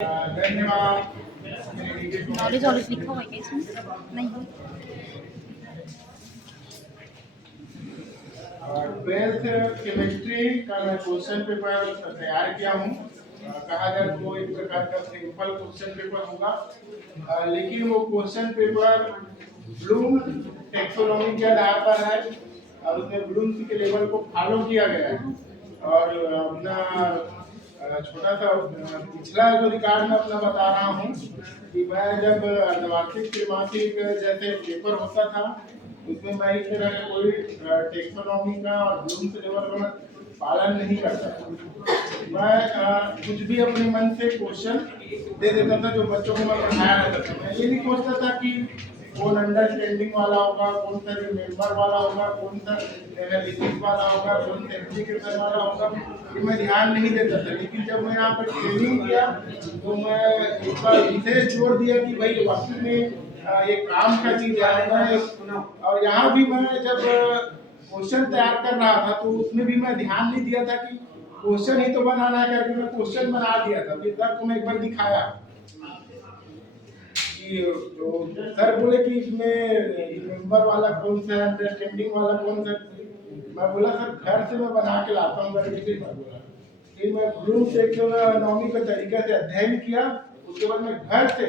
धन्यवाद। Knowledge already लिखा हुआ है क्या इसमें? नहीं। 12th केमिस्ट्री का मैं क्वेश्चन पेपर तैयार किया हूँ। कहा जाए तो एक प्रकार का सिंपल क्वेश्चन पेपर होगा, लेकिन वो क्वेश्चन पेपर ब्लूम टेक्सोनॉमी के आधार पर है और उसमें ब्लूम के लेवल को फॉलो किया गया है। और अपना छोटा सा पिछला जो रिकॉर्ड मैं अपना बता रहा हूँ कि मैं जब अर्धवार्षिक त्रैमासिक जैसे पेपर होता था उसमें मैं इस तरह का कोई टेक्सोनॉमी का और ब्लूम्स लेवल का पालन नहीं करता था। मैं कुछ भी अपने मन से क्वेश्चन दे देता था जो बच्चों को मैं पढ़ाया रहता था। मैं ये नहीं सोचता था कि कौन अंडरस्टैंडिंग वाला होगा, कौन सा रिमेम्बर वाला होगा, कौन सा एनालिसिस वाला होगा, कौन सा एप्लीकेशन वाला होगा, ये मैं ध्यान नहीं देता था। लेकिन जब मैं यहाँ पर ट्रेनिंग किया तो मैं एक बार विशेष जोर दिया कि भाई वाकई में ये काम का चीज है। और यहाँ भी मैं जब क्वेश्चन तैयार कर रहा था तो उसमें भी मैं ध्यान नहीं दिया था कि क्वेश्चन ही तो बनाना है करके मैं क्वेश्चन बना दिया था। फिर सर को मैं एक बार दिखाया कि तो सर बोले कि इसमें रिमेम्बर वाला कौन सा है, अंडरस्टैंडिंग वाला कौन सा। मैं बोला सर घर से मैं बना के लाता हूँ, बोला। फिर मैं ब्लूम टेक्सोनॉमी का तरीका से अध्ययन किया। उसके बाद मैं घर से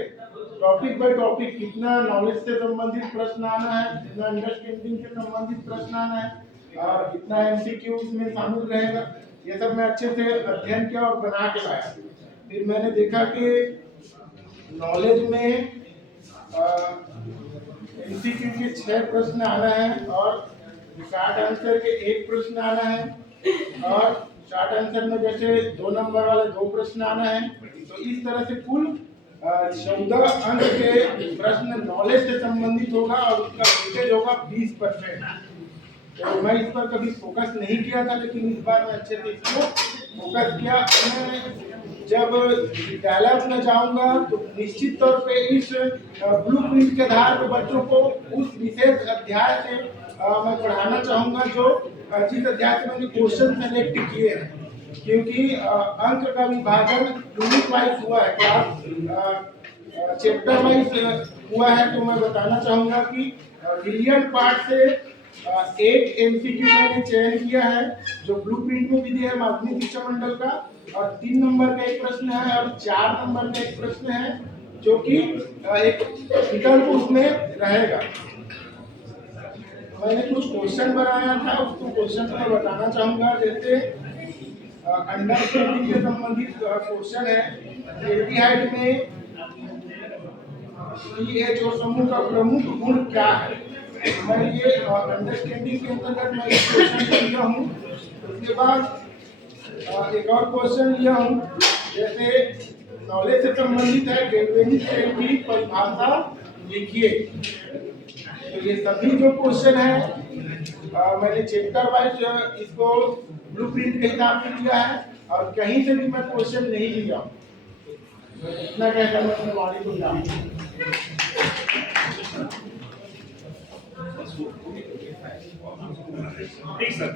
टॉपिक बाय टॉपिक कितना नॉलेज से संबंधित प्रश्न आना है, कितना अंडरस्टैंडिंग से संबंधित प्रश्न आना है और कितना एमसीक्यू इसमें शामिल रहेगा, ये सब मैं अच्छे से अध्ययन किया और बना के लाया। फिर मैंने देखा कि नॉलेज में एमसीक्यू के 6 प्रश्न आना है और शॉर्ट आंसर के 1 प्रश्न आना है और शॉर्ट आंसर में जैसे 2 नंबर वाले 2 प्रश्न आना है। तो इस तरह से कुल 14 अंक के प्रश्न नॉलेज से संबंधित होगा और उसका वेटेज होगा 20%। तो मैं इस पर कभी फोकस नहीं किया था, लेकिन इस बार मैं अच्छे से इसको फोकस किया। मैं जब विद्यालय में जाऊंगा तो निश्चित तौर पे इस ब्लूप्रिंट के आधार पर बच्चों को उस विशेष अध्याय से मैं पढ़ाना चाहूंगा जो जिस अध्याय से मैंने क्वेश्चन सेलेक्ट किए हैं, क्योंकि अंक का विभाजन यूनिट वाइज हुआ है, क्लास चैप्टर वाइज हुआ है। तो मैं बताना चाहूंगा कि बिलियन पार्ट से एक एमसीक्यू मैंने चयन किया है जो ब्लूप्रिंट में भी दिया है माध्यमिक शिक्षा मंडल का, और 3 नंबर का एक प्रश्न है और 4 नंबर का एक प्रश्न है जो कि एक विकल्प उसमें रहेगा। मैंने कुछ क्वेश्चन बनाया था, उसको क्वेश्चन मैं बताना चाहूंगा। जैसे अंडरस्टैंडिंग से संबंधित क्वेश्चन है, एल्डिहाइड में पीएचओ समूह का प्रमुख गुण क्या है। मैं ये अंडरस्टैंडिंग के अंतर्गत मैं एक क्वेश्चन लिया हूँ। उसके बाद एक और क्वेश्चन लिया हूँ, जैसे नॉलेज से संबंधित है, गैल्वेनिक सेल की परिभाषा लिखिए। तो ये सभी जो क्वेश्चन है मैंने चैप्टर वाइज इसको ब्लूप्रिंट के हिसाब से किया है और कहीं से भी मैं क्वेश्चन नहीं लिया। इतना कहकर मैं अपनी वाणी को जाऊँ। ठीक सर।